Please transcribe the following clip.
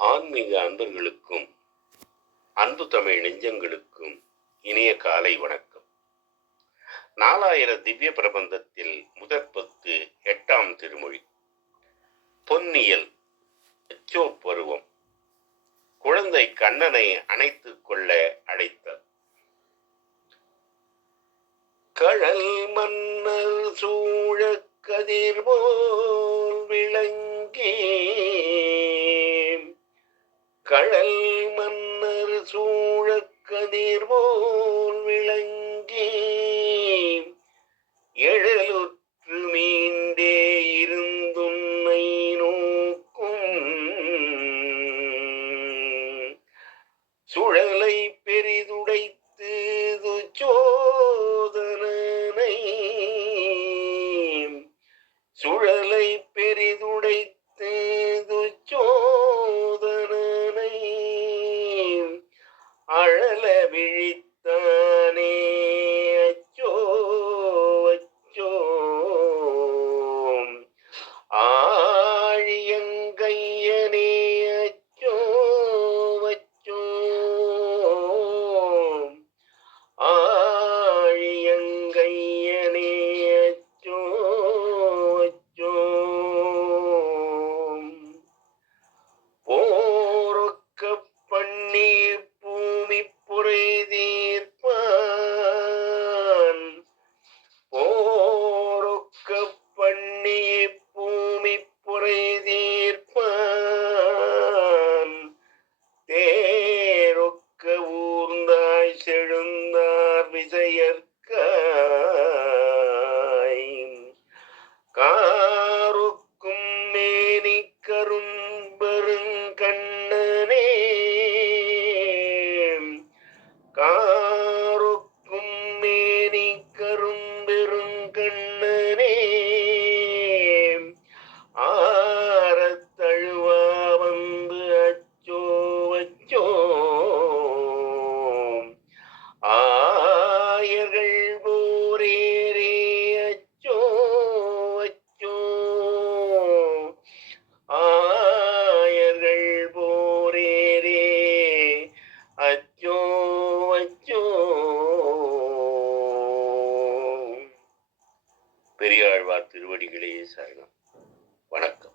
ஆன்மீக அன்பர்களுக்கும் அன்பு தமிழ் நெஞ்சங்களுக்கும் இனிய காலை வணக்கம். நாலாயிர திவ்ய பிரபந்தத்தில் முதற் பத்து எட்டாம் திருமொழி. பொன்னியல் அச்சோ பருவம். குழந்தை கண்ணனை அணைத்துக் கொள்ள அழைத்தல். கழல் மன்னர் சூழக் கதிர்வோ கழல் மன்னர் சூழக் கதிர்போல் விளங்கி எழலுற்று மீண்டே இருந்துன்னை நோக்கும் சுழலை பெரிதுடைத்து துச்சோதனனை சுழலை பெரிதுடைத்து we need கரும்பெருங்கண்ணனே திருவடிகளையே சரணம். வணக்கம்.